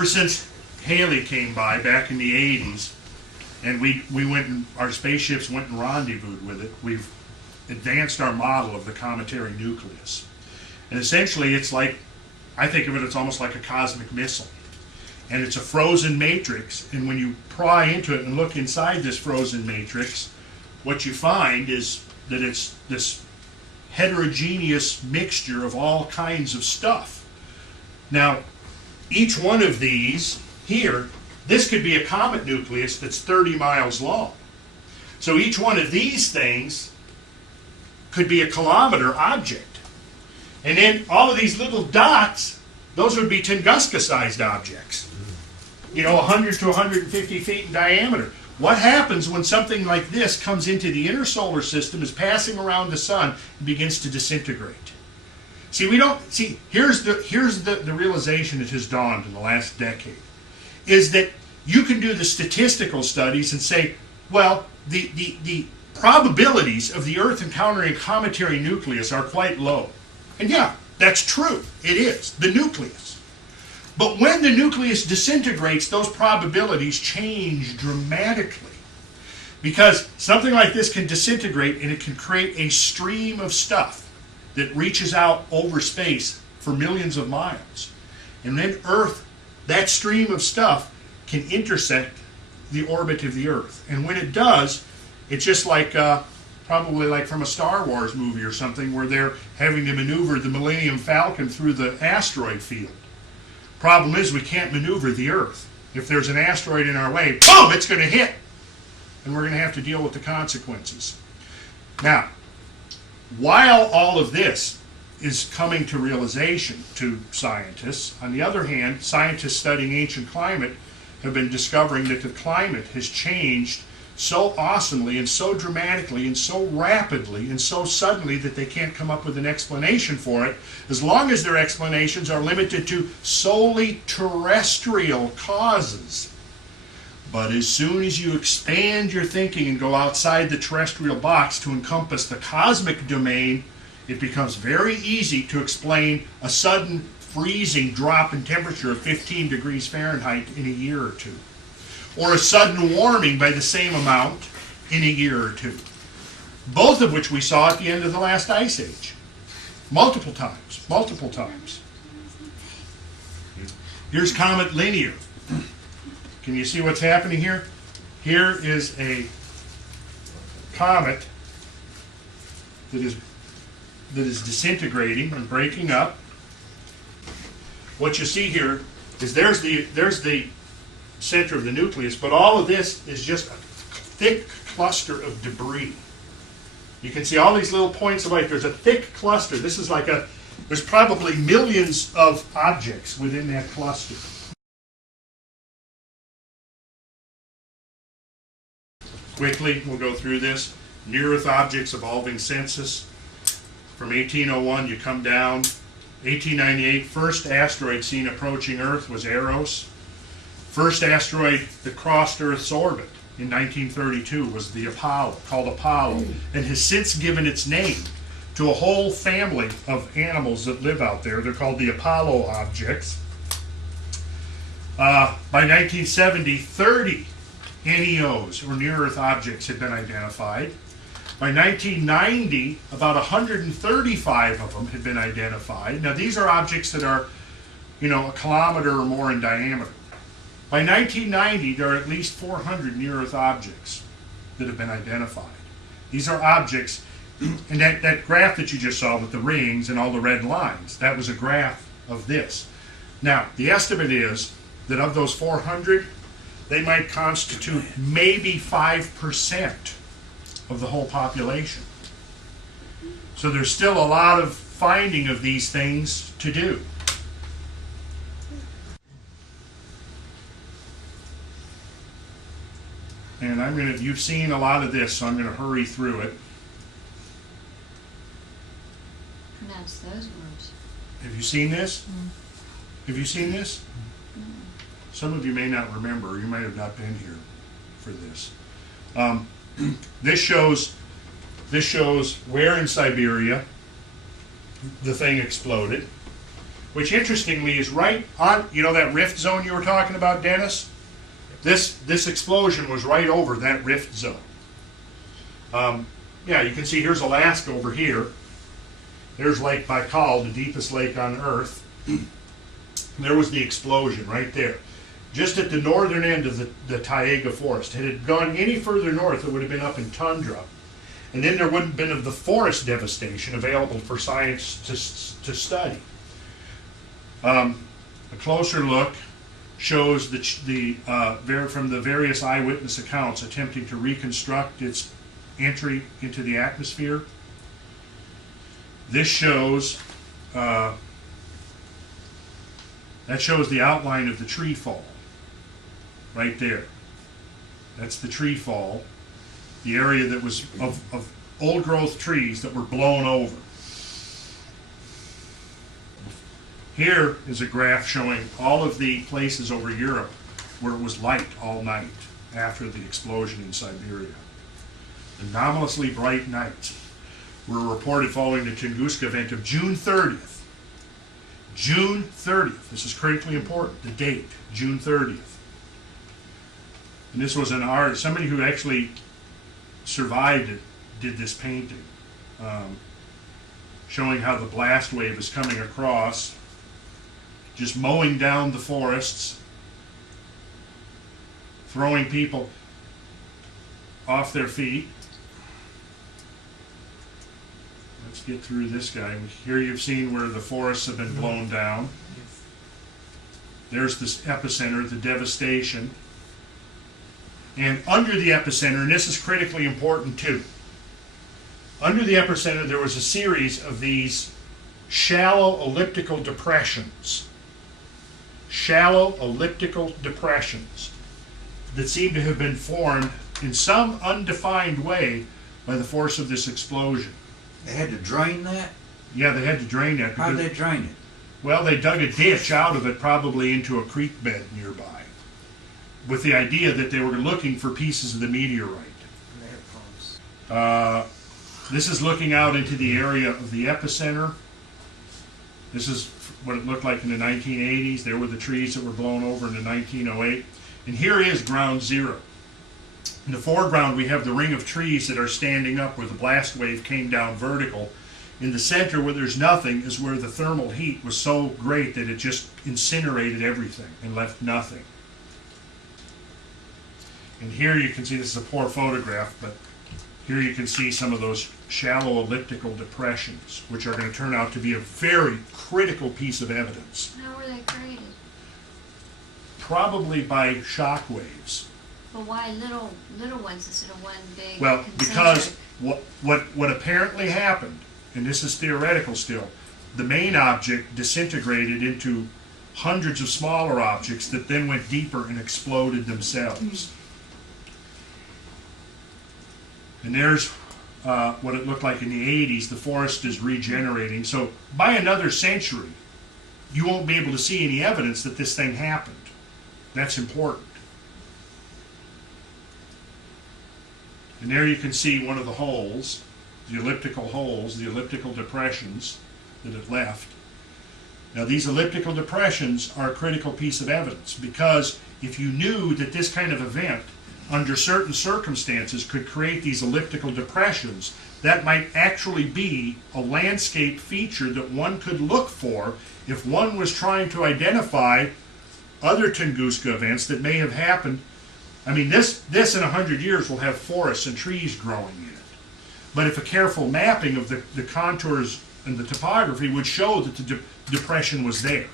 ever since Halley came by back in the 80s, and we went and our spaceships went and rendezvoused with it, we've advanced our model of the cometary nucleus. And essentially it's like, I think of it, it's almost like a cosmic missile. And it's a frozen matrix, and when you pry into it and look inside this frozen matrix, what you find is that it's this heterogeneous mixture of all kinds of stuff. Now, each one of these here, this could be a comet nucleus that's 30 miles long. So each one of these things could be a kilometer object. And then all of these little dots, those would be Tunguska-sized objects. 100 to 150 feet in diameter. What happens when something like this comes into the inner solar system, is passing around the sun, and begins to disintegrate? Here's the realization that has dawned in the last decade, is that you can do the statistical studies and say, well, the probabilities of the Earth encountering a cometary nucleus are quite low. And yeah, that's true. It is, the nucleus. But when the nucleus disintegrates, those probabilities change dramatically. Because something like this can disintegrate and it can create a stream of stuff that reaches out over space for millions of miles. And then Earth, that stream of stuff, can intersect the orbit of the Earth. And when it does, it's just like, probably like from a Star Wars movie or something, where they're having to maneuver the Millennium Falcon through the asteroid field. Problem is, we can't maneuver the Earth. If there's an asteroid in our way, boom, it's going to hit. And we're going to have to deal with the consequences. Now, while all of this is coming to realization to scientists, on the other hand, scientists studying ancient climate have been discovering that the climate has changed so awesomely and so dramatically and so rapidly and so suddenly that they can't come up with an explanation for it, as long as their explanations are limited to solely terrestrial causes. But as soon as you expand your thinking and go outside the terrestrial box to encompass the cosmic domain, it becomes very easy to explain a sudden freezing drop in temperature of 15 degrees Fahrenheit in a year or two, or a sudden warming by the same amount in a year or two. Both of which we saw at the end of the last ice age. Multiple times. Here's Comet Linear. Can you see what's happening here? Here is a comet that is disintegrating and breaking up. What you see here is there's the center of the nucleus, but all of this is just a thick cluster of debris. You can see all these little points of light. There's a thick cluster. This is like there's probably millions of objects within that cluster. Quickly, we'll go through this. Near-Earth objects evolving census. From 1801, you come down. 1898, first asteroid seen approaching Earth was Eros. First asteroid that crossed Earth's orbit in 1932 was the Apollo, called Apollo, and has since given its name to a whole family of animals that live out there. They're called the Apollo objects. By 1970, 30 NEOs, or near-Earth objects, had been identified. By 1990, about 135 of them had been identified. Now, these are objects that are, a kilometer or more in diameter. By 1990, there are at least 400 near-Earth objects that have been identified. These are objects, and that graph that you just saw with the rings and all the red lines, that was a graph of this. Now, the estimate is that of those 400, they might constitute maybe 5% of the whole population. So there's still a lot of finding of these things to do. And you've seen a lot of this, so I'm going to hurry through it. Pronounce those words. Have you seen this? Have you seen this? Some of you may not remember, you might have not been here for this. This shows where in Siberia the thing exploded. which interestingly is right on, you know that rift zone you were talking about, Dennis? This explosion was right over that rift zone. Yeah, you can see here's Alaska over here. There's Lake Baikal, the deepest lake on Earth. There was the explosion right there, just at the northern end of the taiga forest. Had it gone any further north, it would have been up in tundra. And then there wouldn't have been of the forest devastation available for science to study. A closer look shows from the various eyewitness accounts attempting to reconstruct its entry into the atmosphere. This shows that shows the outline of the tree fall right there. That's the tree fall, the area that was of old growth trees that were blown over. Here is a graph showing all of the places over Europe where it was light all night after the explosion in Siberia. Anomalously bright nights were reported following the Tunguska event of June 30th. June 30th. This is critically important. The date, June 30th. And this was an artist, somebody who actually survived it, did this painting, showing how the blast wave is coming across, just mowing down the forests, throwing people off their feet. Let's get through this guy. Here you've seen where the forests have been blown down. There's this epicenter, the devastation. And under the epicenter, and this is critically important too, under the epicenter there was a series of these shallow elliptical depressions. Shallow elliptical depressions that seem to have been formed in some undefined way by the force of this explosion. They had to drain that? Yeah, they had to drain that. How'd they drain it? Well, they dug a ditch out of it, probably into a creek bed nearby, with the idea that they were looking for pieces of the meteorite. This is looking out into the area of the epicenter. This is what it looked like in the 1980s. There were the trees that were blown over in the 1908. And here is ground zero. In the foreground, we have the ring of trees that are standing up where the blast wave came down vertical. In the center, where there's nothing, is where the thermal heat was so great that it just incinerated everything and left nothing. And here you can see, this is a poor photograph, but here you can see some of those shallow elliptical depressions, which are going to turn out to be a very critical piece of evidence. How were they created? Probably by shock waves. But why little ones instead of one big? Well, concentric? because what apparently happened, and this is theoretical still, the main object disintegrated into hundreds of smaller objects that then went deeper and exploded themselves. And there's what it looked like in the 80s. The forest is regenerating. So by another century, you won't be able to see any evidence that this thing happened. That's important. And there you can see one of the holes, the elliptical holes, the elliptical depressions that it left. Now these elliptical depressions are a critical piece of evidence, because if you knew that this kind of event under certain circumstances could create these elliptical depressions, that might actually be a landscape feature that one could look for if one was trying to identify other Tunguska events that may have happened. I mean, this in 100 years will have forests and trees growing in it. But if a careful mapping of the contours and the topography would show that the depression was there.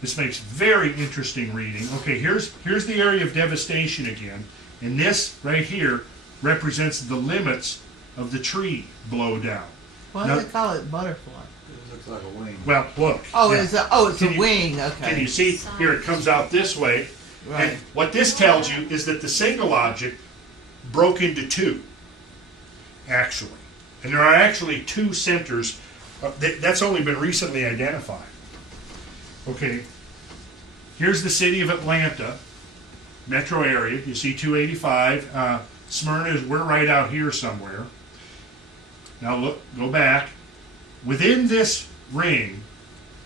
This makes very interesting reading. Okay, here's the area of devastation again. And this right here represents the limits of the tree blowdown. Why do they call it butterfly? It looks like a wing. Well, look. Oh, yeah. it's a wing. Okay. Can you see? Here it comes out this way. Right. And what this tells you is that the single object broke into two, actually. And there are actually two centers. That's only been recently identified. Okay. Here's the city of Atlanta, metro area. You see 285. Smyrna is, we're right out here somewhere. Now look, go back. Within this ring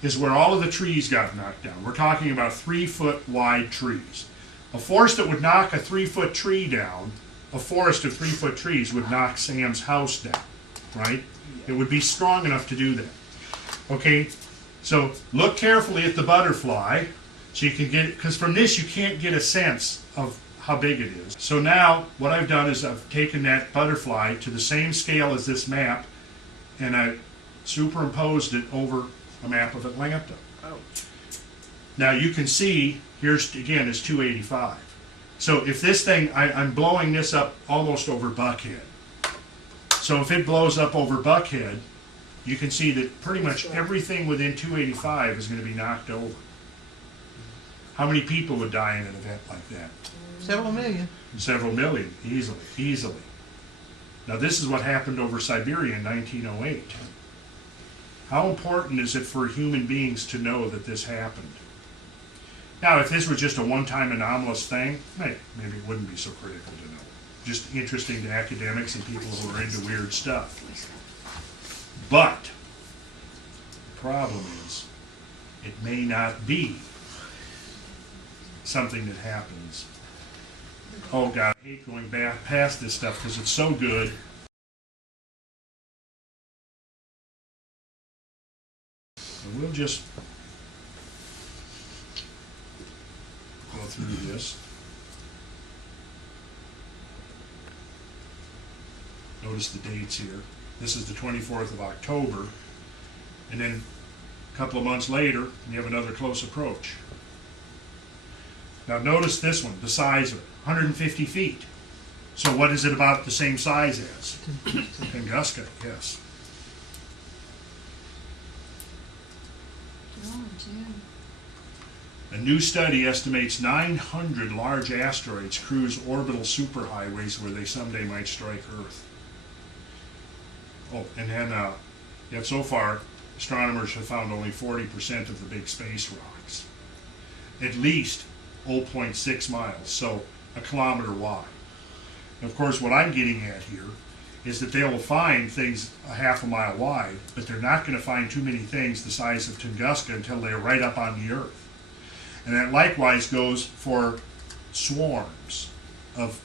is where all of the trees got knocked down. We're talking about 3-foot wide trees. A force that would knock a 3-foot tree down, a forest of 3-foot trees would knock Sam's house down, right? It would be strong enough to do that. Okay, so look carefully at the butterfly so you can get, because from this you can't get a sense of how big it is. So now what I've done is I've taken that butterfly to the same scale as this map and I superimposed it over a map of Atlanta. Oh. Now you can see, here's again is 285. So if this thing, I'm blowing this up almost over Buckhead. So if it blows up over Buckhead, you can see that pretty much everything within 285 is going to be knocked over. How many people would die in an event like that? Several million. Several million, easily. Now this is what happened over Siberia in 1908. How important is it for human beings to know that this happened? Now, if this was just a one-time anomalous thing, maybe it wouldn't be so critical to know. Just interesting to academics and people who are into weird stuff. But the problem is, it may not be something that happens. Oh God, I hate going back past this stuff because it's so good. And we'll just go through this. Notice the dates here. This is the 24th of October. And then a couple of months later, we have another close approach. Now notice this one, the size of it, 150 feet. So what is it about the same size as? Tunguska, yes. Oh, June. A new study estimates 900 large asteroids cruise orbital superhighways where they someday might strike Earth. Oh, and then yet so far, astronomers have found only 40% of the big space rocks. At least 0.6 miles, so a kilometer wide. And of course, what I'm getting at here is that they will find things a half a mile wide, but they're not going to find too many things the size of Tunguska until they're right up on the Earth. And that likewise goes for swarms of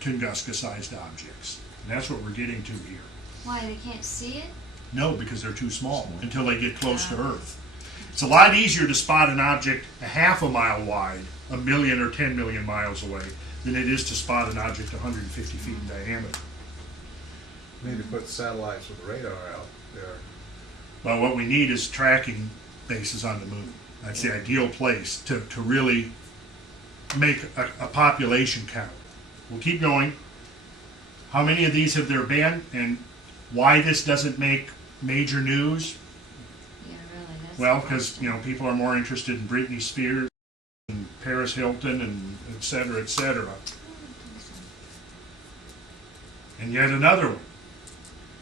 Tunguska-sized objects. And that's what we're getting to here. Why, they can't see it? No, because they're too small until they get close to Earth. It's a lot easier to spot an object a half a mile wide, 1 million or 10 million miles away, than it is to spot an object 150 feet in diameter. Maybe put satellites with radar out there. Well, what we need is tracking bases on the moon. That's the ideal place to really make a population count. We'll keep going. How many of these have there been, and why this doesn't make major news? Yeah, really. That's Well, the because question. people are more interested in Britney Spears and Paris Hilton and et cetera, et cetera. And yet another one.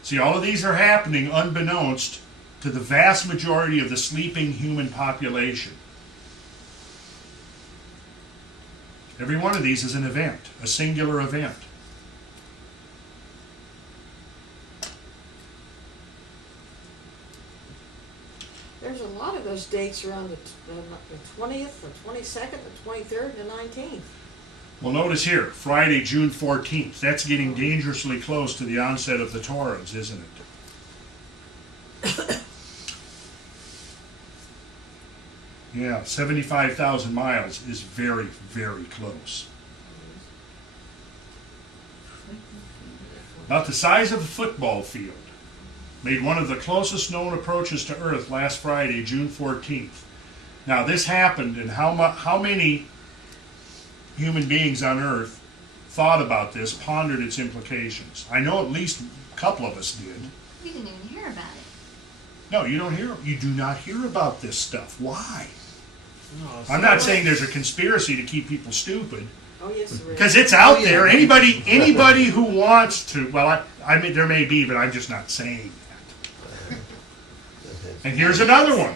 See, all of these are happening unbeknownst to the vast majority of the sleeping human population. Every one of these is an event, a singular event. There's a lot of those dates around the 20th, the 22nd, the 23rd, the 19th. Well, notice here, Friday, June 14th. That's getting dangerously close to the onset of the Taurids, isn't it? Yeah, 75,000 miles is very, very close. About the size of a football field. Made one of the closest known approaches to Earth last Friday, June 14th. Now, this happened, and how many human beings on Earth thought about this, pondered its implications? I know at least a couple of us did. We didn't even hear about it. No, you do not hear about this stuff. Why? No, I'm not saying there's a conspiracy to keep people stupid, Oh, yes, there is. because it's out there. Anybody who wants to, well, I mean, there may be, but I'm just not saying that. And here's another one.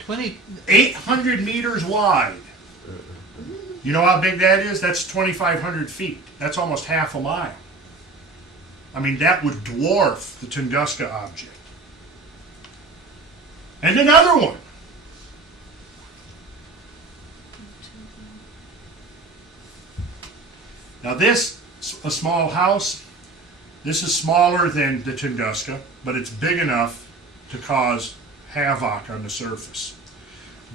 20. 800 meters wide. You know how big that is? That's 2,500 feet. That's almost half a mile. I mean, that would dwarf the Tunguska object. And another one. Now this, a small house, this is smaller than the Tunguska, but it's big enough to cause havoc on the surface.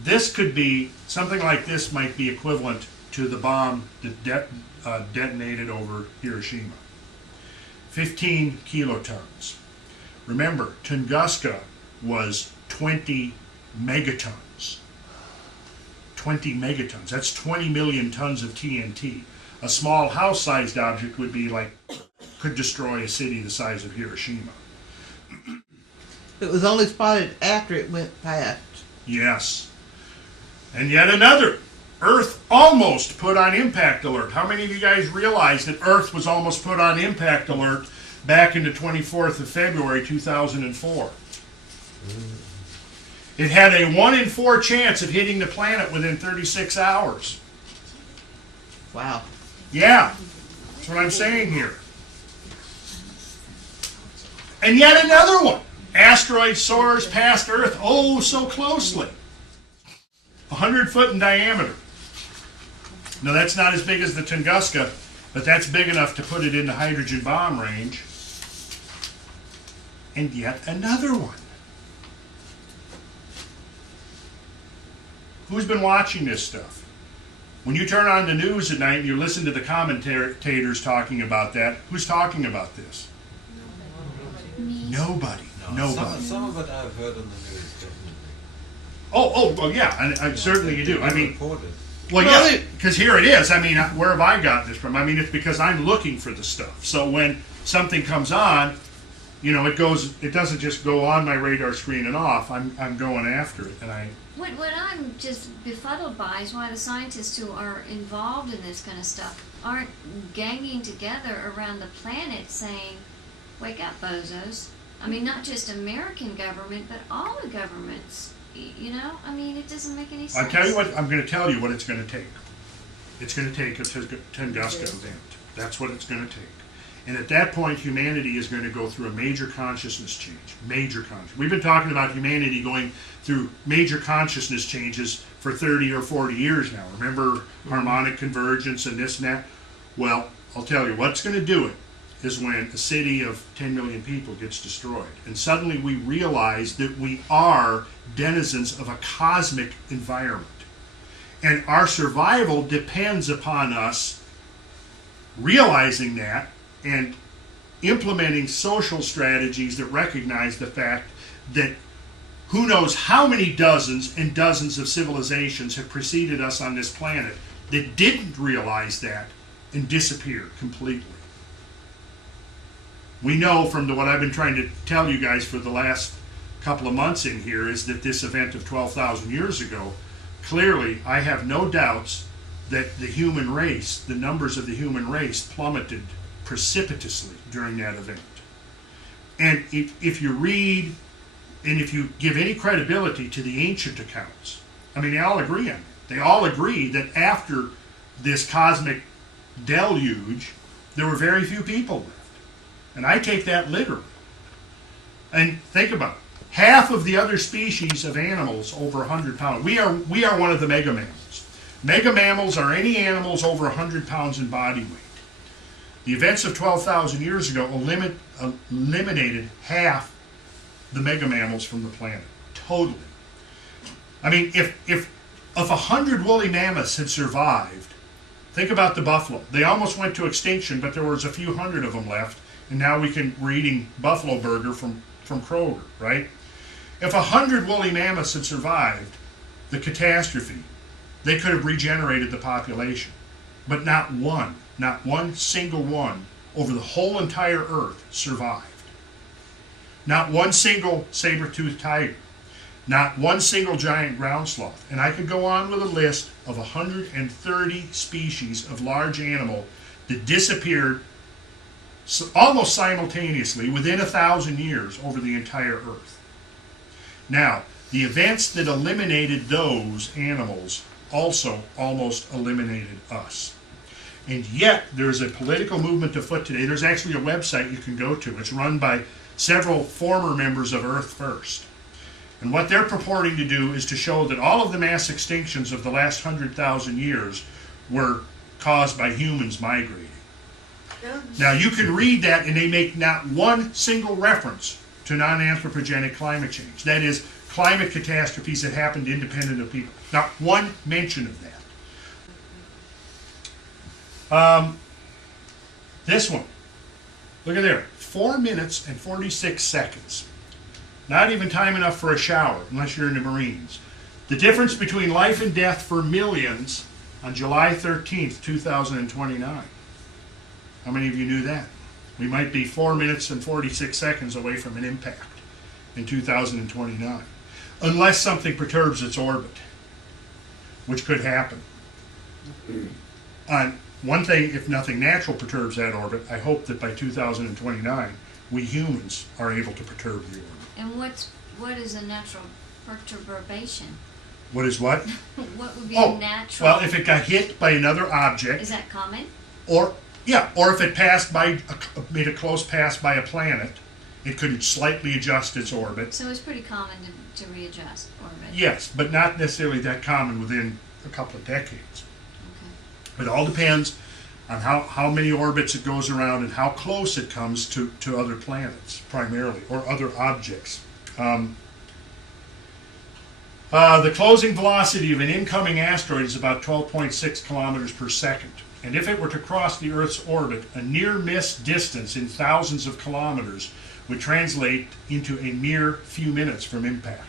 This could be, something like this might be equivalent to the bomb that detonated over Hiroshima. 15 kilotons. Remember, Tunguska was 20 megatons. 20 megatons. That's 20 million tons of TNT. A small house-sized object would be like, could destroy a city the size of Hiroshima. It was only spotted after it went past. Yes. And yet another. Earth almost put on impact alert. How many of you guys realize that Earth was almost put on impact alert back in the 24th of February 2004? It had a 1 in 4 chance of hitting the planet within 36 hours. Wow. Yeah, that's what I'm saying here. And yet another one. Asteroid soars past Earth oh so closely. 100 foot in diameter. Now that's not as big as the Tunguska, but that's big enough to put it in the hydrogen bomb range. And yet another one. Who's been watching this stuff? When you turn on the news at night and you listen to the commentators talking about that, who's talking about this? Nobody. Nobody. Some of it I've heard on the news, definitely. Well, yeah, and certainly you do. I mean, Reported. well, yeah, because here it is. I mean, where have I got this from? I mean, it's because I'm looking for the stuff. So when something comes on, you know, it doesn't just go on my radar screen and off. I'm going after it, and What I'm just befuddled by is why the scientists who are involved in this kind of stuff aren't ganging together around the planet saying, wake up, bozos. I mean, not just American government, but all the governments. You know, I mean, it doesn't make any sense. I'll tell you what, I'm going to tell you what it's going to take. It's going to take a Tunguska event. That's what it's going to take. And at that point, humanity is going to go through a major consciousness change. Major consciousness. We've been talking about humanity going through major consciousness changes for 30 or 40 years now. Remember harmonic convergence and this and that? Well, I'll tell you, what's going to do it is when a city of 10 million people gets destroyed. And suddenly we realize that we are denizens of a cosmic environment. And our survival depends upon us realizing that and implementing social strategies that recognize the fact that who knows how many dozens and dozens of civilizations have preceded us on this planet that didn't realize that and disappeared completely. We know from what I've been trying to tell you guys for the last couple of months in here is that this event of 12,000 years ago, clearly I have no doubts that the human race, the numbers of the human race plummeted precipitously during that event. And if you read and if you give any credibility to the ancient accounts, I mean, they all agree on it. They all agree that after this cosmic deluge, there were very few people left. And I take that literally. And think about it. Half of the other species of animals over 100 pounds. We are one of the mega-mammals. Mega-mammals are any animals over 100 pounds in body weight. The events of 12,000 years ago eliminated half the mega-mammals from the planet. Totally. I mean, if 100 woolly mammoths had survived, think about the buffalo. They almost went to extinction, but there was a few hundred of them left, and now we're eating buffalo burger from Kroger, right? If 100 woolly mammoths had survived the catastrophe, they could have regenerated the population. But not one single one over the whole entire Earth survived. Not one single saber-toothed tiger. Not one single giant ground sloth. And I could go on with a list of 130 species of large animal that disappeared almost simultaneously within 1,000 years over the entire Earth. Now, the events that eliminated those animals also almost eliminated us. And yet, there's a political movement afoot today. There's actually a website you can go to. It's run by several former members of Earth First. And what they're purporting to do is to show that all of the mass extinctions of the last 100,000 years were caused by humans migrating. Yeah. Now, you can read that, and they make not one single reference to non-anthropogenic climate change. That is, climate catastrophes that happened independent of people. Not one mention of that. This one. Look at there. 4 minutes and 46 seconds. Not even time enough for a shower, unless you're in the Marines. The difference between life and death for millions on July 13th, 2029. How many of you knew that? We might be 4 minutes and 46 seconds away from an impact in 2029. Unless something perturbs its orbit, which could happen. On one thing, if nothing natural perturbs that orbit, I hope that by 2029, we humans are able to perturb the orbit. And what is a natural perturbation? What is what? What would be Oh, a natural? well, if it got hit by another object, Is that common? or if it passed by, made a close pass by a planet, it could slightly adjust its orbit. So it's pretty common to readjust orbit. Yes, but not necessarily that common within a couple of decades. Okay. It all depends on how many orbits it goes around and how close it comes to other planets, primarily, or other objects. The closing velocity of an incoming asteroid is about 12.6 kilometers per second. And if it were to cross the Earth's orbit, a near-miss distance in thousands of kilometers would translate into a mere few minutes from impact.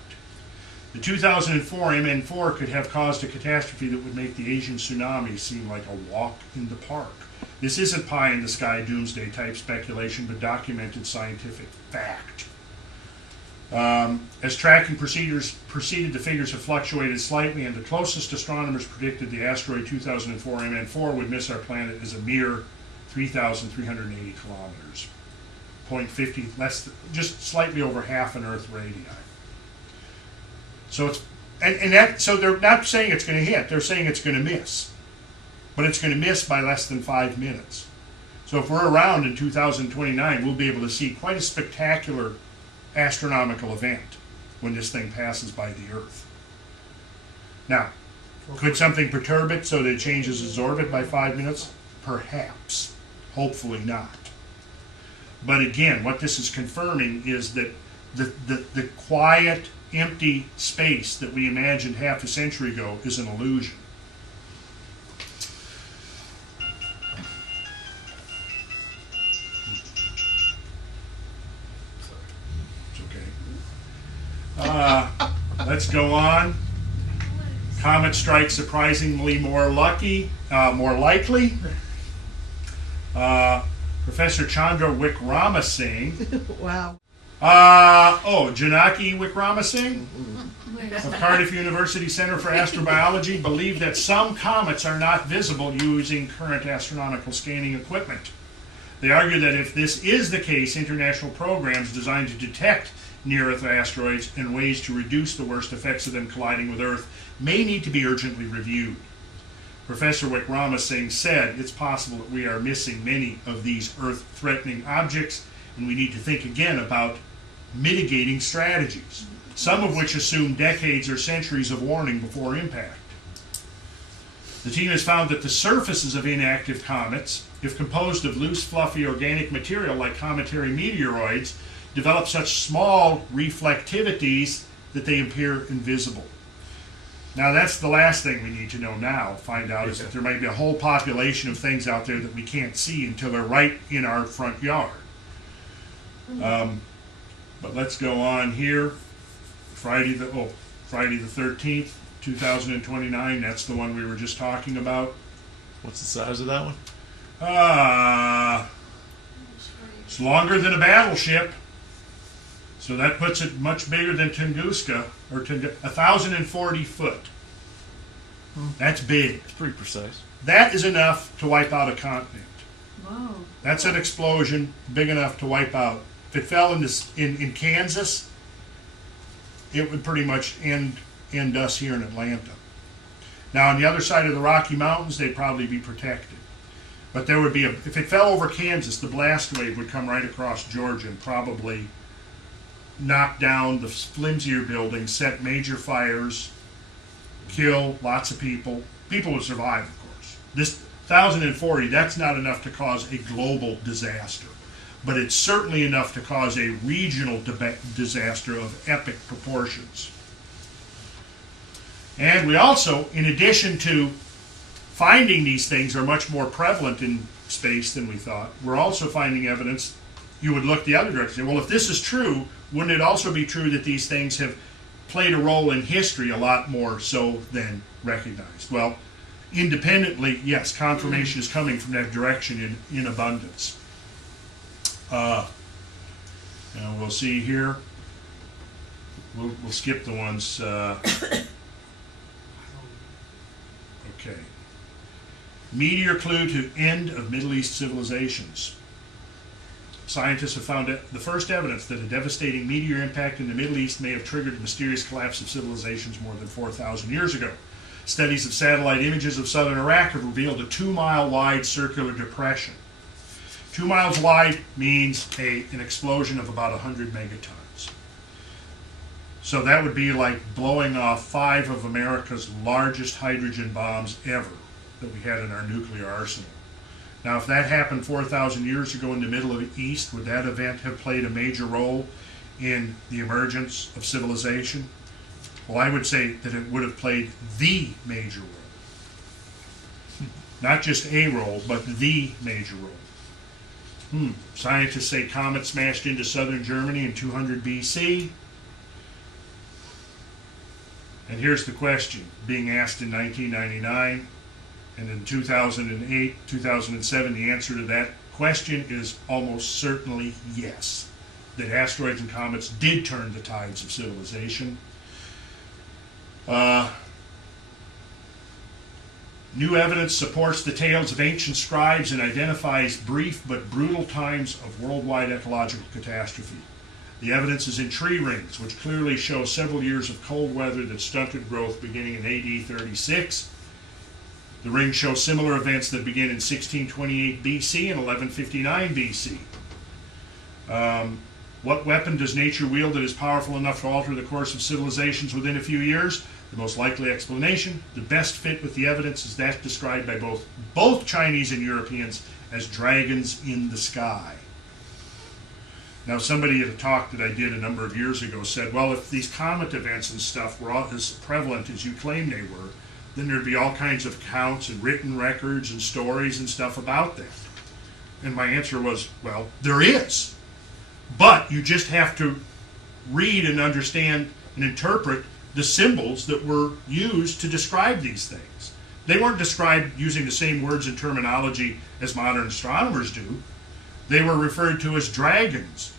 The 2004 MN4 could have caused a catastrophe that would make the Asian tsunami seem like a walk in the park. This isn't pie-in-the-sky doomsday type speculation, but documented scientific fact. As tracking proceeded, the figures have fluctuated slightly, and the closest astronomers predicted the asteroid 2004 MN4 would miss our planet as a mere 3,380 kilometers. 0.50, less, just slightly over half an Earth radii. So it's, so they're not saying it's going to hit, they're saying it's going to miss. But it's going to miss by less than 5 minutes. So if we're around in 2029, we'll be able to see quite a spectacular astronomical event when this thing passes by the Earth. Now, could something perturb it so that it changes its orbit by 5 minutes? Perhaps. Hopefully not. But again, what this is confirming is that the quiet, empty space that we imagined half a century ago is an illusion. Let's go on. Comet Strike surprisingly more likely. Professor Chandra Wickramasinghe. Wow. Janaki Wickramasinghe of Cardiff University Center for Astrobiology believe that some comets are not visible using current astronomical scanning equipment. They argue that if this is the case, international programs designed to detect near-Earth asteroids and ways to reduce the worst effects of them colliding with Earth may need to be urgently reviewed. Professor Wickramasinghe said it's possible that we are missing many of these Earth-threatening objects, and we need to think again about mitigating strategies, some of which assume decades or centuries of warning before impact. The team has found that the surfaces of inactive comets, if composed of loose, fluffy organic material like cometary meteoroids, develop such small reflectivities that they appear invisible. Now that's the last thing we need to know now, find out, is that there might be a whole population of things out there that we can't see until they're right in our front yard. But let's go on here. Friday the 13th, 2029, that's the one we were just talking about. What's the size of that one? It's longer than a battleship. So that puts it much bigger than Tunguska, or 1,040 foot. That's big. It's pretty precise. That is enough to wipe out a continent. Whoa. That's an explosion big enough to wipe out. If it fell in Kansas, it would pretty much end us here in Atlanta. Now, on the other side of the Rocky Mountains, they'd probably be protected. But there would be if it fell over Kansas, the blast wave would come right across Georgia and probably knock down the flimsier buildings, set major fires, kill lots of people. People would survive, of course. This 1,040, that's not enough to cause a global disaster. But it's certainly enough to cause a regional disaster of epic proportions. And we also, in addition to finding these things are much more prevalent in space than we thought, we're also finding evidence. You would look the other direction. Well, if this is true, wouldn't it also be true that these things have played a role in history a lot more so than recognized? Well, independently, yes, confirmation is coming from that direction in abundance. Now we'll see here. We'll skip the ones. Okay. Meteor clue to end of Middle East civilizations. Scientists have found the first evidence that a devastating meteor impact in the Middle East may have triggered the mysterious collapse of civilizations more than 4,000 years ago. Studies of satellite images of southern Iraq have revealed a 2-mile wide circular depression. 2 miles wide means an explosion of about 100 megatons. So that would be like blowing off 5 of America's largest hydrogen bombs ever that we had in our nuclear arsenal. Now, if that happened 4,000 years ago in the Middle East, would that event have played a major role in the emergence of civilization? Well, I would say that it would have played the major role. Not just a role, but the major role. Scientists say comet smashed into southern Germany in 200 BC. And here's the question being asked in 1999. And in 2008, 2007, the answer to that question is almost certainly yes. That asteroids and comets did turn the tides of civilization. New evidence supports the tales of ancient scribes and identifies brief but brutal times of worldwide ecological catastrophe. The evidence is in tree rings, which clearly show several years of cold weather that stunted growth beginning in AD 36. The rings show similar events that begin in 1628 BC and 1159 BC. What weapon does nature wield that is powerful enough to alter the course of civilizations within a few years? The most likely explanation, the best fit with the evidence, is that described by both Chinese and Europeans as dragons in the sky. Now, somebody at a talk that I did a number of years ago said, well, if these comet events and stuff were all as prevalent as you claim they were, then there'd be all kinds of accounts and written records and stories and stuff about them. And my answer was, well, there is. But you just have to read and understand and interpret the symbols that were used to describe these things. They weren't described using the same words and terminology as modern astronomers do. They were referred to as dragons,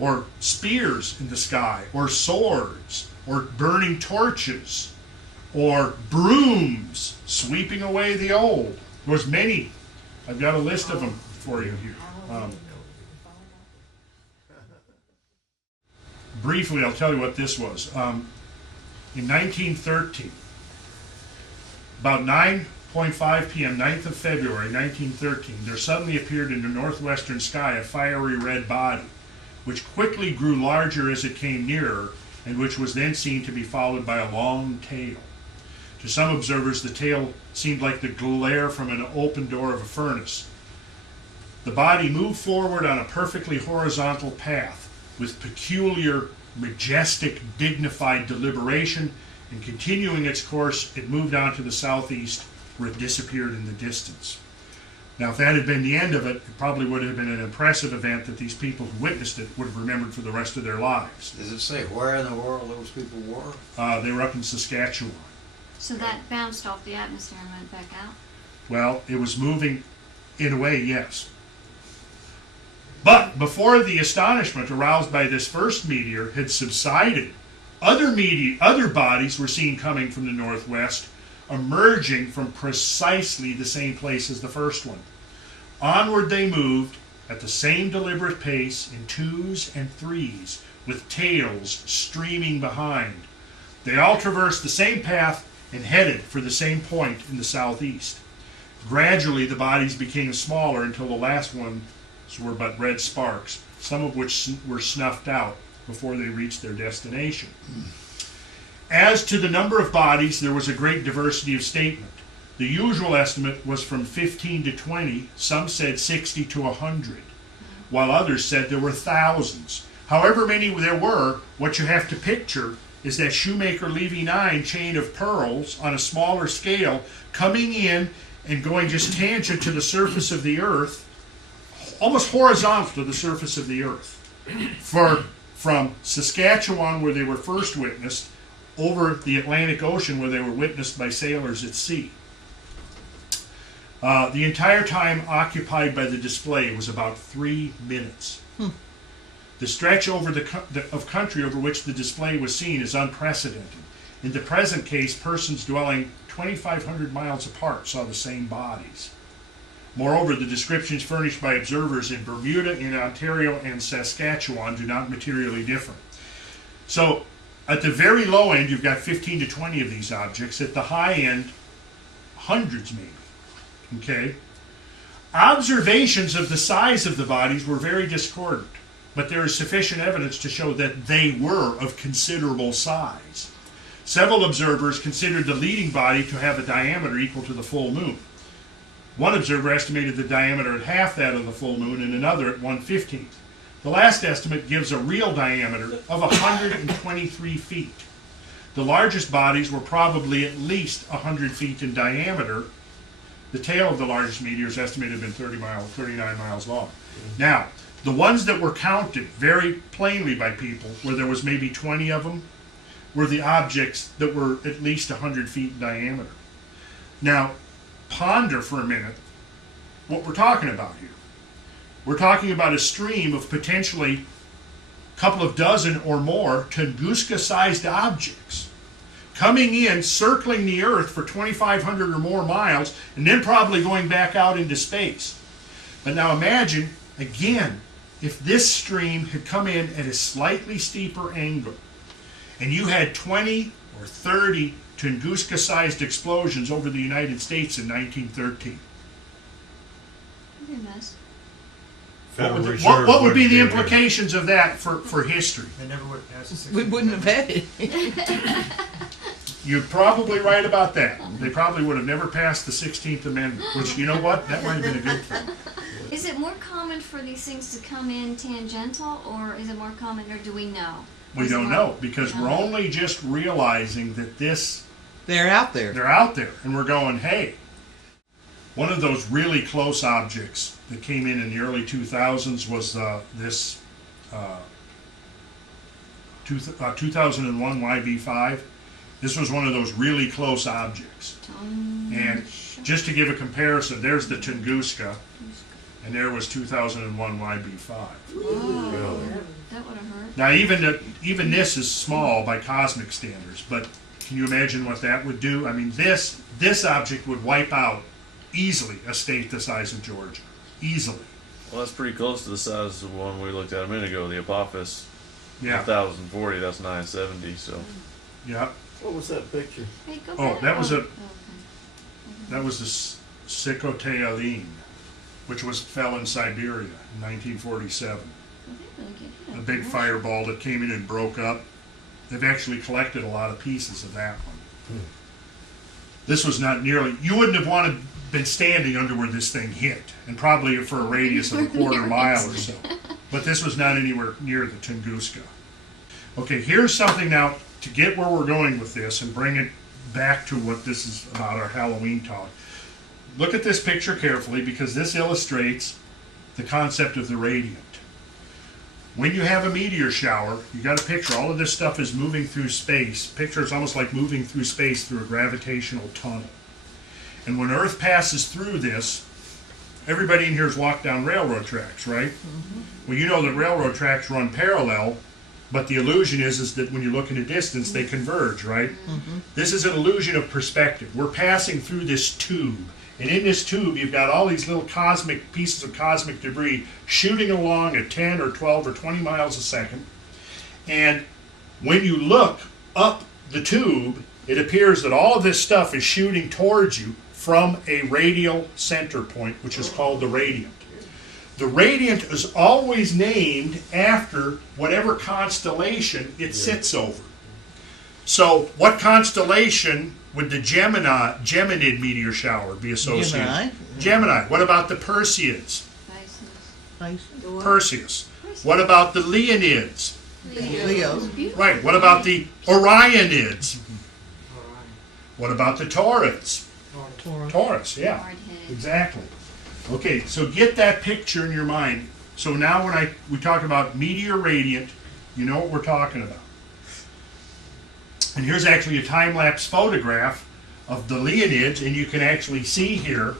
or spears in the sky, or swords, or burning torches, or brooms sweeping away the old. There was many. I've got a list of them for you here. Briefly, I'll tell you what this was. In 1913, about 9:05 p.m., 9th of February, 1913, there suddenly appeared in the northwestern sky a fiery red body, which quickly grew larger as it came nearer, and which was then seen to be followed by a long tail. To some observers, the tail seemed like the glare from an open door of a furnace. The body moved forward on a perfectly horizontal path, with peculiar, majestic, dignified deliberation, and continuing its course, it moved on to the southeast, where it disappeared in the distance. Now, if that had been the end of it, it probably would have been an impressive event that these people who witnessed it would have remembered for the rest of their lives. Does it say where in the world those people were? They were up in Saskatchewan. So that bounced off the atmosphere and went back out? Well, it was moving, in a way, yes. But before the astonishment aroused by this first meteor had subsided, other bodies were seen coming from the northwest, emerging from precisely the same place as the first one. Onward they moved at the same deliberate pace in 2s and 3s, with tails streaming behind. They all traversed the same path and headed for the same point in the southeast. Gradually, the bodies became smaller until the last ones were but red sparks, some of which were snuffed out before they reached their destination. As to the number of bodies, there was a great diversity of statement. The usual estimate was from 15 to 20, some said 60 to 100, while others said there were thousands. However many there were, what you have to picture is that Shoemaker-Levy-9 chain of pearls on a smaller scale coming in and going just tangent to the surface of the Earth, almost horizontal to the surface of the Earth, from Saskatchewan, where they were first witnessed, over the Atlantic Ocean, where they were witnessed by sailors at sea. The entire time occupied by the display was about 3 minutes. The stretch over of country over which the display was seen is unprecedented. In the present case, persons dwelling 2,500 miles apart saw the same bodies. Moreover, the descriptions furnished by observers in Bermuda, in Ontario, and Saskatchewan do not materially differ. So, at the very low end, you've got 15 to 20 of these objects. At the high end, hundreds maybe. Okay? Observations of the size of the bodies were very discordant, but there is sufficient evidence to show that they were of considerable size. Several observers considered the leading body to have a diameter equal to the full moon. One observer estimated the diameter at half that of the full moon, and another at 1/15. The last estimate gives a real diameter of 123 feet. The largest bodies were probably at least 100 feet in diameter. The tail of the largest meteor is estimated to have been 39 miles long. Now, the ones that were counted very plainly by people, where there was maybe 20 of them, were the objects that were at least 100 feet in diameter. Now, ponder for a minute what we're talking about here. We're talking about a stream of potentially a couple of dozen or more Tunguska-sized objects coming in, circling the Earth for 2,500 or more miles, and then probably going back out into space. But now imagine, again, if this stream had come in at a slightly steeper angle, and you had 20 or 30 Tunguska-sized explosions over the United States in 1913. That'd be a mess. What would be the implications of that for history? They never would have passed the We 16th wouldn't have had it. You're probably right about that. They probably would have never passed the 16th Amendment, which, you know what, that might have been a good thing. Is it more common for these things to come in tangential, or is it more common, or do we know? We don't know, because we're only just realizing that They're out there. they're out there, and we're going, hey. One of those really close objects that came in the early 2000s was this 2001 YB5. This was one of those really close objects. And just to give a comparison, there's the Tunguska, and there was 2001 YB5. Oh, that would have hurt. Now, even this is small by cosmic standards, but can you imagine what that would do? I mean, this object would wipe out easily a state the size of Georgia. Easily. Well, that's pretty close to the size of the one we looked at a minute ago, the Epochellipse. Yeah. 1040, that's 970, so. Yeah. What was that picture? Hey, go Oh, back. that was okay. that was the Sikotealin, which fell in Siberia in 1947. Well, they really get hit. A big fireball that came in and broke up. They've actually collected a lot of pieces of that one. This was not nearly, you wouldn't have been standing under where this thing hit, and probably for a radius of a quarter mile or so. But this was not anywhere near the Tunguska. Okay, here's something now to get where we're going with this and bring it back to what this is about, our Halloween talk. Look at this picture carefully, because this illustrates the concept of the radiant. When you have a meteor shower, you got to picture all of this stuff is moving through space. Picture it's almost like moving through space through a gravitational tunnel. And when Earth passes through this, everybody in here has walked down railroad tracks, right? Mm-hmm. Well, you know that railroad tracks run parallel, but the illusion is that when you look in a distance, they converge, right? Mm-hmm. This is an illusion of perspective. We're passing through this tube. And in this tube, you've got all these little cosmic pieces of cosmic debris shooting along at 10 or 12 or 20 miles a second. And when you look up the tube, it appears that all of this stuff is shooting towards you from a radial center point, which is called the radiant. The radiant is always named after whatever constellation it sits over. So what constellation would the Geminid meteor shower be associated with? Gemini. What about the Perseids? Perseus. What about the Leonids? Leo. Right. What about the Orionids? What about the Taurids? Taurus, yeah. Exactly. Okay, so get that picture in your mind. So now when we talk about meteor radiant, you know what we're talking about. And here's actually a time-lapse photograph of the Leonids, and you can actually see here,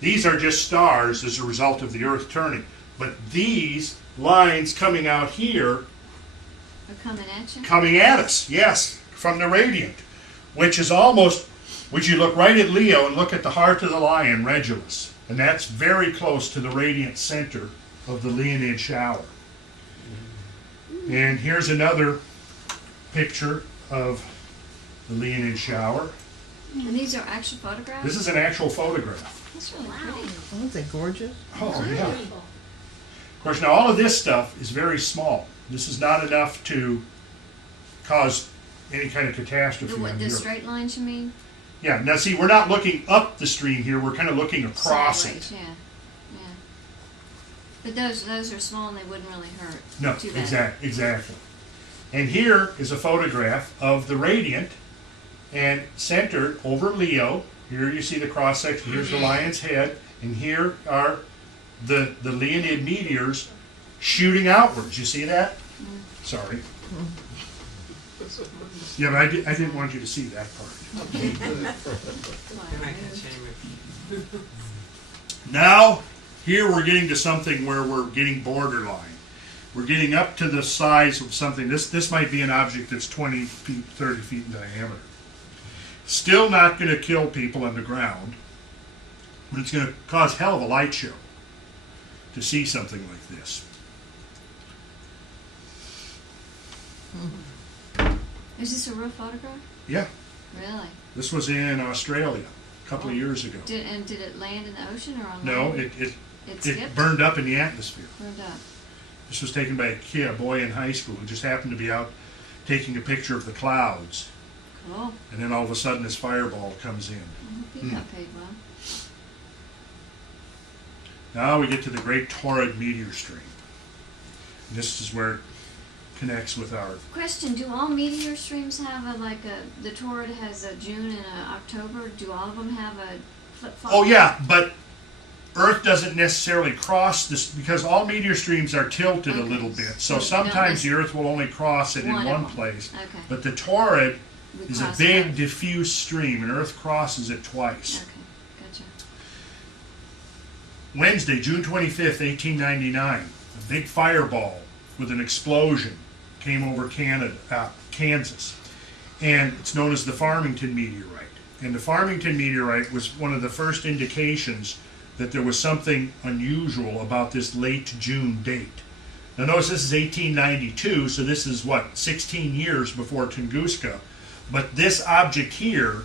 these are just stars as a result of the Earth turning. But these lines coming out here Are coming at you? coming at us, yes, from the radiant, which is almost, would you look right at Leo and look at the heart of the lion, Regulus, and that's very close to the radiant center of the Leonid shower. And here's another picture of the Leonid shower. And these are actual photographs? This is an actual photograph. That's really pretty. Aren't they gorgeous? Oh, yeah. Of course, now all of this stuff is very small. This is not enough to cause any kind of catastrophe on The the Earth. straight lines you mean? Yeah, now see, we're not looking up the stream here, we're kind of looking across Sideways, it. yeah. But those are small and they wouldn't really hurt. No, Too bad. exactly. And here is a photograph of the radiant and centered over Leo. Here you see the cross section, here's the lion's head, and here are the Leonid meteors shooting outwards. You see that? Sorry. Yeah, but I didn't want you to see that part. Now, here we're getting to something where we're getting borderline. We're getting up to the size of something. This might be an object that's 20 feet, 30 feet in diameter. Still not going to kill people on the ground, but it's going to cause hell of a light show to see something like this. Is this a real photograph? Yeah, Really? this was in Australia a couple of years ago. Did it land in the ocean or on No, land? it skipped? burned up in the atmosphere. Burned up. This was taken by a boy in high school who just happened to be out taking a picture of the clouds. Cool. And then all of a sudden this fireball comes in. I hope he got paid well. Now we get to the great Torrid meteor stream. And this is where it connects with our... Question, do all meteor streams have the Torrid has a June and a October, do all of them have a flip-flop? Oh yeah, but Earth doesn't necessarily cross this because all meteor streams are tilted a Okay. little bit. So So sometimes don't the Earth will only cross it in One of one them. place. Okay. But the Torrid We is a cross big both. diffuse stream and Earth crosses it twice. Okay, gotcha. Wednesday, June 25th, 1899, a big fireball with an explosion came over Kansas. And it's known as the Farmington Meteorite. And the Farmington Meteorite was one of the first indications that there was something unusual about this late June date. Now notice this is 1892, so this is what, 16 years before Tunguska. But this object here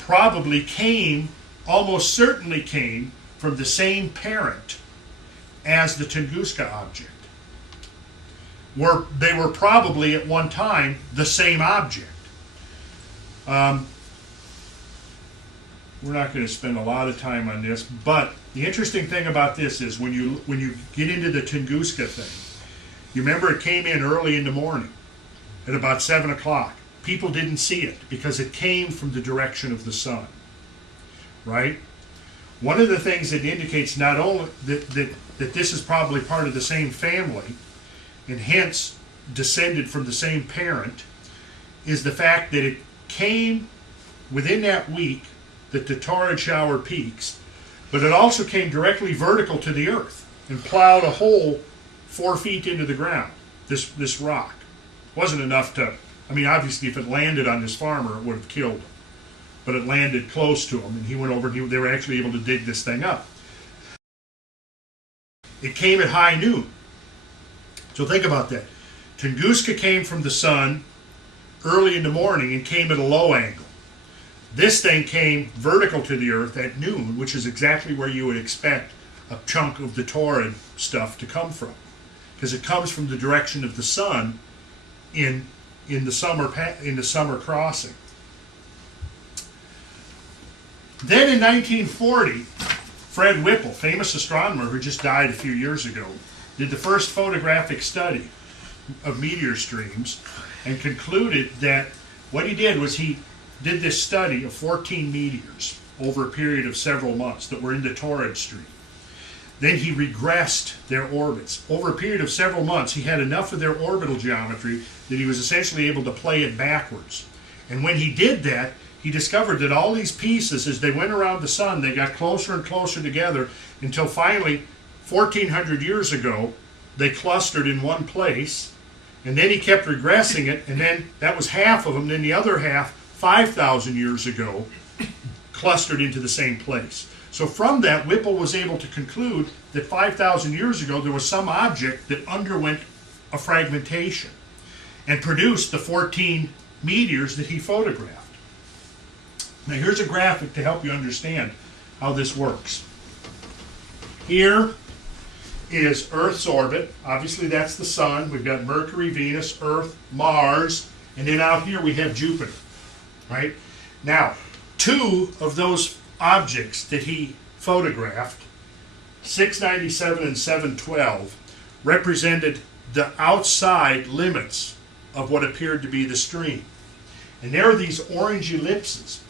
probably came, almost certainly came, from the same parent as the Tunguska object. They were probably at one time the same object. We're not going to spend a lot of time on this, but the interesting thing about this is when you get into the Tunguska thing, you remember it came in early in the morning at about 7 o'clock. People didn't see it because it came from the direction of the sun, right? One of the things that indicates not only that this is probably part of the same family and hence descended from the same parent is the fact that it came within that week that the Torrid shower peaks, but it also came directly vertical to the earth and plowed a hole 4 feet into the ground, this rock. Wasn't enough to, I mean, obviously if it landed on this farmer, it would have killed him. But it landed close to him, and he went over, and they were actually able to dig this thing up. It came at high noon. So think about that. Tunguska came from the sun early in the morning and came at a low angle. This thing came vertical to the Earth at noon, which is exactly where you would expect a chunk of the Torrid stuff to come from, because it comes from the direction of the sun in the summer crossing. Then in 1940, Fred Whipple, famous astronomer who just died a few years ago, did the first photographic study of meteor streams and concluded that what he did was he did this study of 14 meteors over a period of several months that were in the Torrid stream. Then he regressed their orbits. Over a period of several months, he had enough of their orbital geometry that he was essentially able to play it backwards. And when he did that, he discovered that all these pieces, as they went around the sun, they got closer and closer together until finally, 1,400 years ago, they clustered in one place. And then he kept regressing it, and then that was half of them. Then the other half, 5,000 years ago, clustered into the same place. So from that, Whipple was able to conclude that 5,000 years ago, there was some object that underwent a fragmentation and produced the 14 meteors that he photographed. Now here's a graphic to help you understand how this works. Here is Earth's orbit. Obviously that's the sun. We've got Mercury, Venus, Earth, Mars, and then out here we have Jupiter, right? Now, two of those objects that he photographed, 697 and 712, represented the outside limits of what appeared to be the stream. And there are these orange ellipses.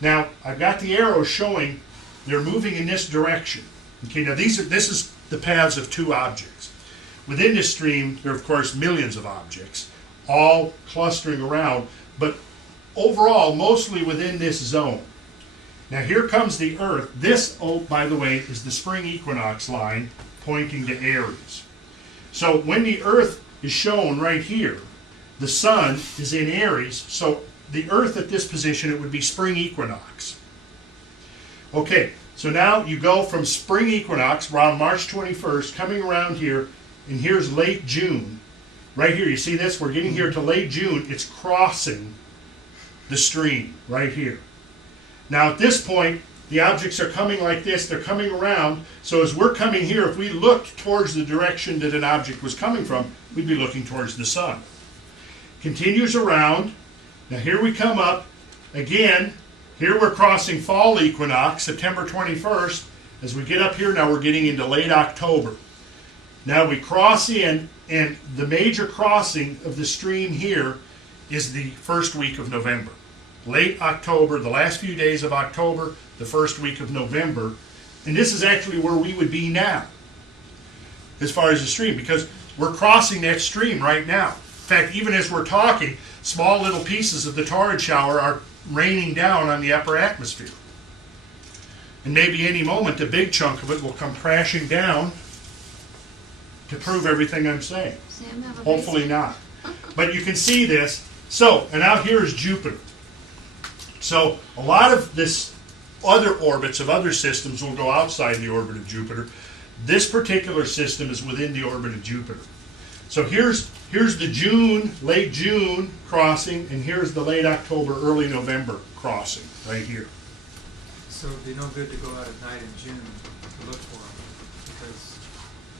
Now, I've got the arrows showing they're moving in this direction. Okay, now this is the paths of two objects. Within this stream, there are of course millions of objects, all clustering around, but overall, mostly within this zone. Now here comes the Earth. This, oh, by the way, is the spring equinox line pointing to Aries. So when the Earth is shown right here, the sun is in Aries, so the Earth at this position, it would be spring equinox. Okay, so now you go from spring equinox around March 21st, coming around here, and here's late June. Right here, you see this? We're getting here to late June. It's crossing the stream right here. Now at this point, the objects are coming like this. They're coming around. So as we're coming here, if we looked towards the direction that an object was coming from, we'd be looking towards the sun. Continues around. Now here we come up. Again, here we're crossing fall equinox, September 21st. As we get up here now, we're getting into late October. Now we cross in, and the major crossing of the stream here is the first week of November. Late October, the last few days of October, the first week of November. And this is actually where we would be now, as far as the stream, because we're crossing that stream right now. In fact, even as we're talking, small little pieces of the Taurid shower are raining down on the upper atmosphere. And maybe any moment, a big chunk of it will come crashing down to prove everything I'm saying. Sam, have a Hopefully basic- not. But you can see this. So, and out here is Jupiter. So a lot of this other orbits of other systems will go outside the orbit of Jupiter. This particular system is within the orbit of Jupiter. So here's the June, late June crossing, and here's the late October, early November crossing right here. So it'd be no good to go out at night in June to look for them, because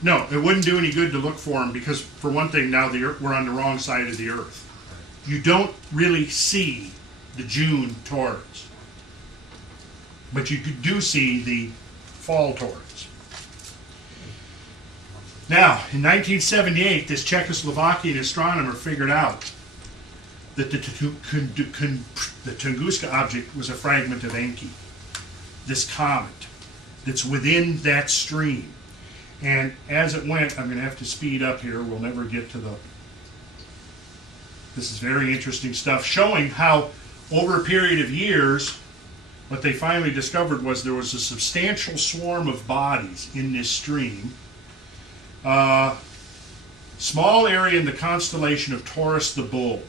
No, it wouldn't do any good to look for them because, for one thing, now we're on the wrong side of the Earth. You don't really see the June Taurids, but you do see the fall Taurids. Now, in 1978, this Czechoslovakian astronomer figured out that the Tunguska object was a fragment of Encke, this comet that's within that stream. And as it went, I'm going to have to speed up here. We'll never get to the... This is very interesting stuff, showing how over a period of years, what they finally discovered was there was a substantial swarm of bodies in this stream. Small area in the constellation of Taurus the Bull.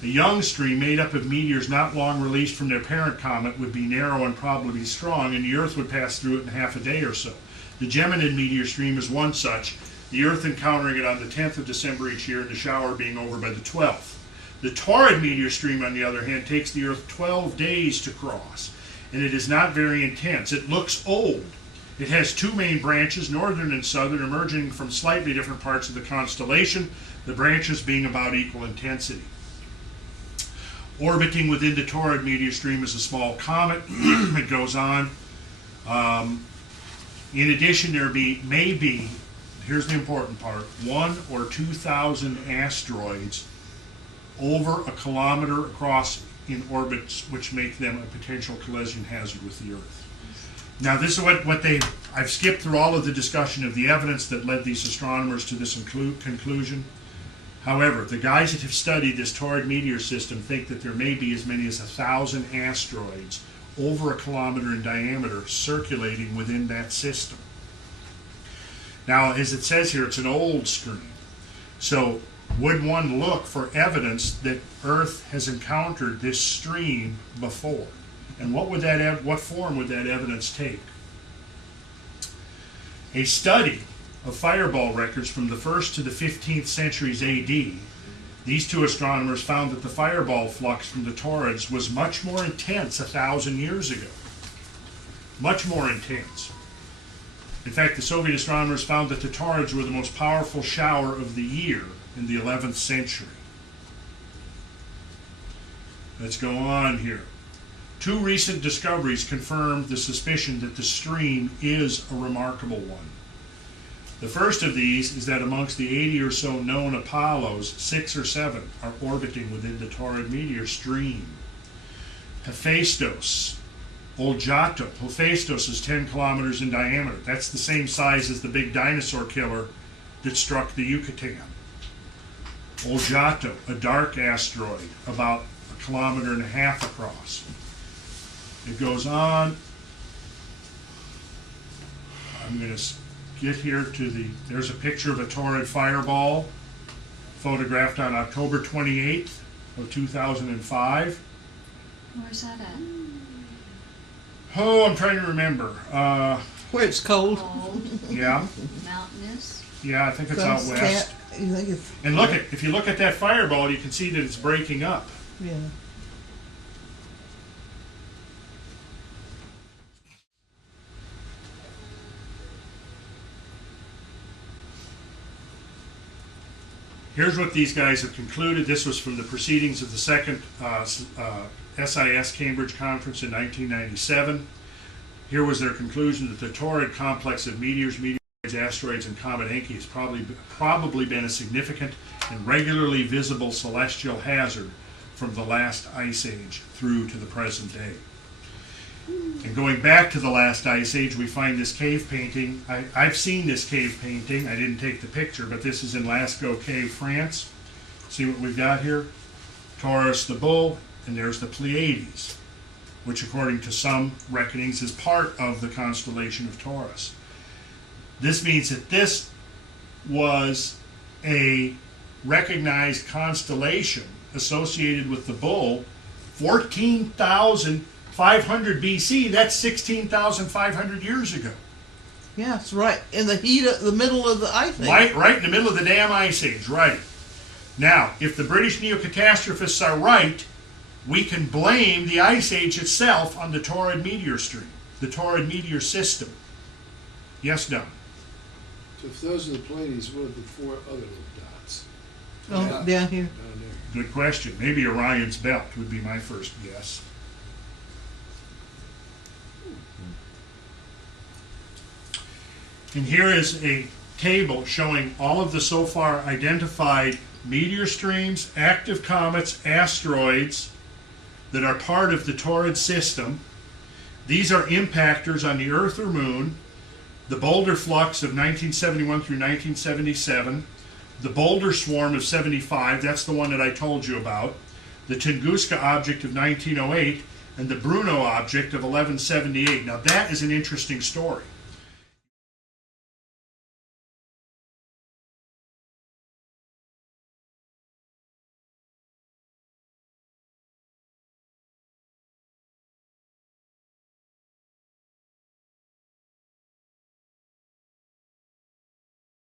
The young stream, made up of meteors not long released from their parent comet, would be narrow and probably strong, and the Earth would pass through it in half a day or so. The Geminid meteor stream is one such, the Earth encountering it on the 10th of December each year, and the shower being over by the 12th. The Taurid meteor stream, on the other hand, takes the Earth 12 days to cross, and it is not very intense. It looks old. It has two main branches, northern and southern, emerging from slightly different parts of the constellation, the branches being about equal intensity. Orbiting within the Taurid meteor stream is a small comet. It goes on. In addition, there may be, here's the important part, 1,000 or 2,000 asteroids over a kilometer across in orbits, which make them a potential collision hazard with the Earth. Now, this is I've skipped through all of the discussion of the evidence that led these astronomers to this conclusion. However, the guys that have studied this Torrid meteor system think that there may be as many as 1,000 asteroids over a kilometer in diameter circulating within that system. Now, as it says here, it's an old stream. So, would one look for evidence that Earth has encountered this stream before? And what form would that evidence take? A study of fireball records from the 1st to the 15th centuries AD, these two astronomers found that the fireball flux from the Taurids was much more intense 1,000 years ago. Much more intense. In fact, the Soviet astronomers found that the Taurids were the most powerful shower of the year in the 11th century. Let's go on here. Two recent discoveries confirmed the suspicion that the stream is a remarkable one. The first of these is that amongst the 80 or so known Apollos, 6 or 7 are orbiting within the Taurid meteor stream. Hephaestus, Oljato. Hephaestus is 10 kilometers in diameter. That's the same size as the big dinosaur killer that struck the Yucatan. Oljato, a dark asteroid, about 1.5 kilometers across. It goes on. I'm going to get here to there's a picture of a Taurid fireball photographed on October 28th of 2005. Where's that at? Oh, I'm trying to remember. Where it's cold. Cold, Yeah. mountainous. Yeah, I think it's out west. You think it's, And if you look at that fireball, you can see that it's breaking up. yeah. Here's what these guys have concluded. This was from the proceedings of the second SIS Cambridge Conference in 1997. Here was their conclusion that the Torrid complex of meteors, meteoroids, asteroids, and comet Encke has probably been a significant and regularly visible celestial hazard from the last ice age through to the present day. And going back to the last ice age, we find this cave painting. I've seen this cave painting. I didn't take the picture, but this is in Lascaux Cave, France. See what we've got here? Taurus the bull, and there's the Pleiades, which according to some reckonings is part of the constellation of Taurus. This means that this was a recognized constellation associated with the bull 14,500 BC. That's 16,500 years ago. Yeah, it's right in the heat of the middle of the ice age. Right in the middle of the damn ice age, right. Now, if the British Neo-catastrophists are right, we can blame the ice age itself on the Taurid meteor stream, the Taurid meteor system. Yes, Don? So if those are the Pleiades, what are the 4 other little dots? Oh, down here. Down there. Good question. Maybe Orion's belt would be my first guess. And here is a table showing all of the so far identified meteor streams, active comets, asteroids that are part of the Taurid system. These are impactors on the Earth or Moon. The boulder flux of 1971 through 1977. The boulder swarm of 75, that's the one that I told you about. The Tunguska object of 1908, and the Bruno object of 1178. Now that is an interesting story.